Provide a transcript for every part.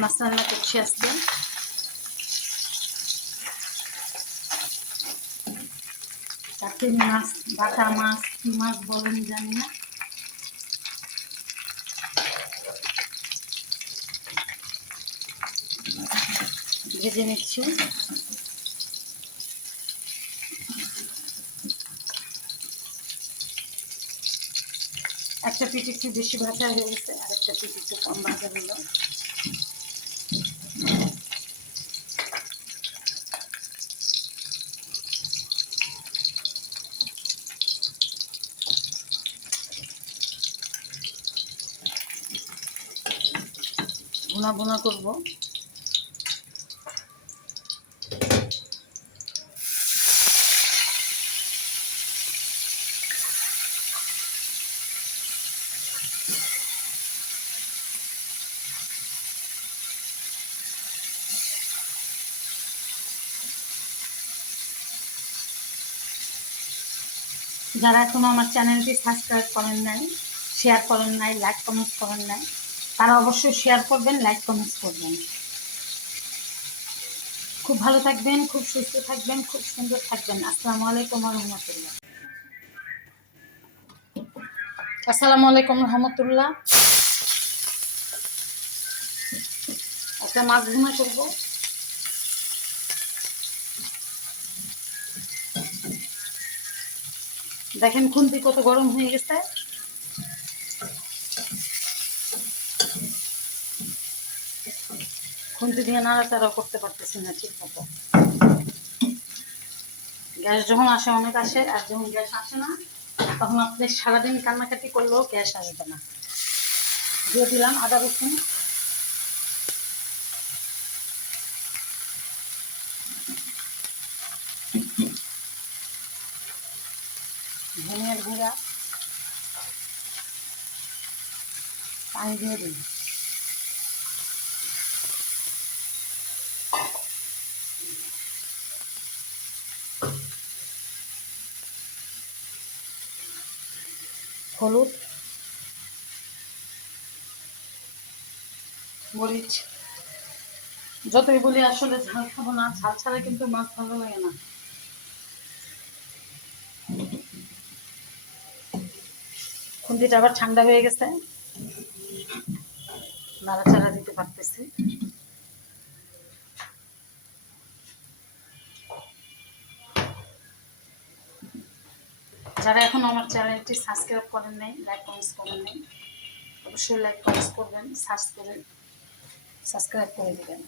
মাছ রান্না করছি আজকে। চারটে মাছ, বাটা মাছ, কি মাছ বলেন জানি না। ভেজে নিচ্ছি। একটা পিঠ একটু বেশি ভাজা হয়ে গেছে, আর একটা পিঠ একটু কম ভাজা হলো। ভুনা ভুনা করবো। যারা এখনো আমার চ্যানেলটি সাবস্ক্রাইব করেন নাই, শেয়ার করেন নাই, লাইক কমেন্টস করেন নাই, তারা অবশ্যই শেয়ার করবেন, লাইক কমেন্টস করবেন। খুব ভালো থাকবেন, খুব সুস্থ থাকবেন, খুব সুন্দর থাকবেন। আসসালামু আলাইকুম রহমতুল্লাহ। আসসালামু আলাইকুম রহমতুল্লাহ। একটা মাছ ভুনা করবো। দেখেন খুন্তি কত গরম হয়ে গেছে। খুন্তি দিয়ে নাড়াচাড়াও করতে পারতেছি না ঠিক মতো। গ্যাস যখন আসে অনেক আসে, আর যখন গ্যাস আসে না তখন আপনি সারাদিন কান্নাকাটি করলেও গ্যাস আসবে না। দিয়ে দিলাম আদা রসুন। ধনিয়ার গুঁড়া, পানি দিয়ে দিন। হলুদ, মরিচ। যতই বলি আসলে ঝাল খাবো না, ঝাল ছাড়া কিন্তু মাছ ভালো লাগে না। খুন্তিটা আবার ঠান্ডা হয়ে গেছে, নাড়াচাড়া দিতে পারতেছি। যারা এখন আমার চ্যানেলটি সাবস্ক্রাইব করেন নাই, লাইক কমেন্টস করেন নাই, অবশ্যই লাইক কমেন্টস করবেন, সার্চ করে সাবস্ক্রাইব করে দেবেন।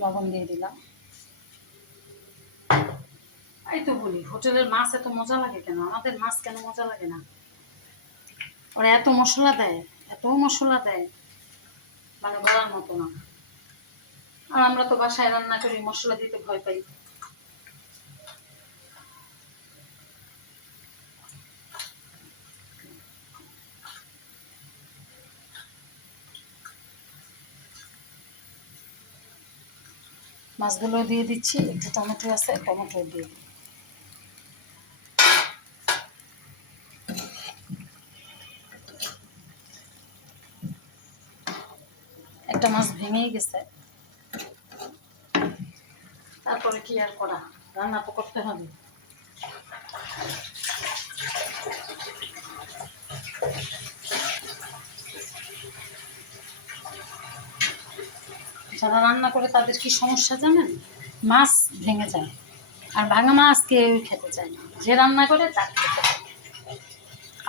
লবণ দিয়ে দিলাম। এই তো বলি, হোটেলের মাছ এত মজা লাগে কেন? আমাদের মাছ কেন মজা লাগে না? ওরা এত মশলা দেয়, এত মশলা দেয়, মানে বলার মতো না। আর আমরা তো বাসায় রান্না করি, মশলা দিতে ভয় পাই। মাছগুলো দিয়ে দিচ্ছি, একটু টমেটো আছে, টমেটো দিয়ে দিই। একটা মাছ ভেঙেই গেছে, তারপরে কি আর করা, রান্না তো করতে হবে। যারা রান্না করে তাদের কি সমস্যা জানেন? মাছ ভেঙে যায়, আর ভাঙা মাছ কেউ খেতে চায় না। যে রান্না করে তার খেতে চায়।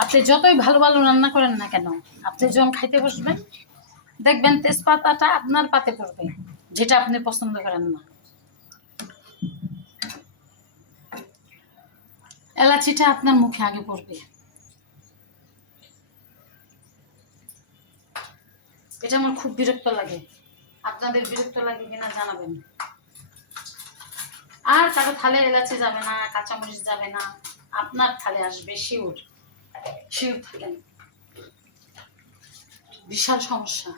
আপনি যতই ভালো ভালো রান্না করেন না কেন, আপনি যখন খাইতে বসবেন দেখবেন তেজপাতাটা আপনার পাতে পড়বে, যেটা আপনি পছন্দ করেন না। এলাচিটা আপনার মুখে আগে পড়বে। এটা আমার খুব বিরক্ত লাগে। আপনাদের বিরক্ত লাগে কিনা জানাবেন। আর কারো থালে এলাচি যাবে না, কাঁচামরিচ যাবে না, আপনার থালে আসবে শিওর। শিওর থাকেন। বিশাল সমস্যা।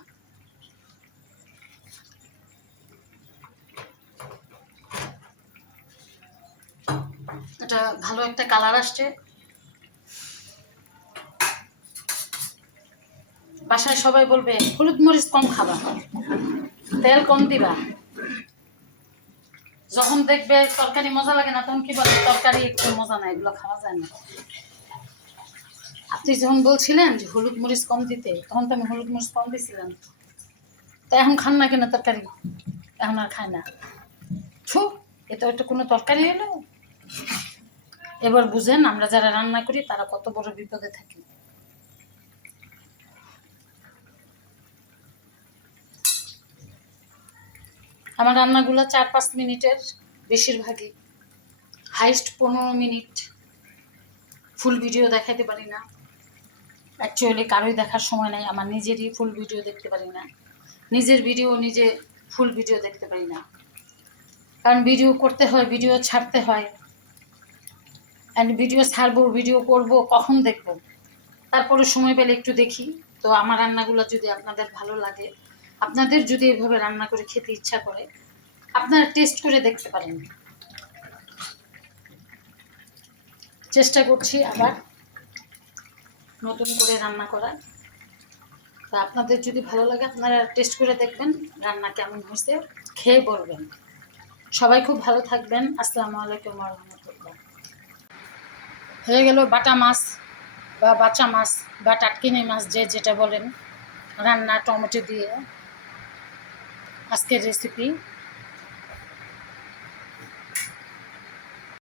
এটা ভালো একটা কালার আসছে। বাসায় সবাই বলবে হলুদ মরিচ কম খাবা, তেল কম দিবা। যখন দেখবে তরকারি মজা লাগে না তখন কি বলে তরকারি একটু মজা নাই, এগুলো খাওয়া যায় না। আপনি যখন বলছিলেন যে হলুদ মরিচ কম দিতে, তখন তো আমি হলুদ মরিচ কম দিয়েছিলাম। তা এখন খান না কেন তরকারি? এখন আর খায় না। ছু, এটা একটা কোনো তরকারি হলো? এবার বুঝেন আমরা যারা রান্না করি তারা কত বড় বিপদে থাকি। আমার রান্নাগুলো 4-5 মিনিটের, বেশিরভাগই হাইস্ট 15 মিনিট। ফুল ভিডিও দেখাতে পারি না, অ্যাকচুয়ালি কারোই দেখার সময় নাই। আমার নিজেরই ফুল ভিডিও দেখতে পারি না, নিজের ভিডিও নিজে ফুল ভিডিও দেখতে পারি না, কারণ ভিডিও করতে হয়, ভিডিও ছাড়তে হয়। অ্যান্ড ভিডিও ছাড়বো, ভিডিও করব, কখন দেখব? তারপরে সময় পেলে একটু দেখি। তো আমার রান্নাগুলো যদি আপনাদের ভালো লাগে, আপনাদের যদি এভাবে রান্না করে খেতে ইচ্ছা করে, আপনারা টেস্ট করে দেখতে পারেন। চেষ্টা করছি আবার নতুন করে রান্না করার। তো আপনাদের যদি ভালো লাগে আপনারা টেস্ট করে দেখবেন রান্না কেমন হয়েছে, খেয়ে বলবেন। সবাই খুব ভালো থাকবেন। আসসালামু আলাইকুম ওয়া রাহমাতুল্লাহ। হয়ে গেল বাটা মাছ বা বাচা মাছ বা টাটকিনি মাছ, যে যেটা বলেন, রান্না টমেটো দিয়ে আজকের রেসিপি।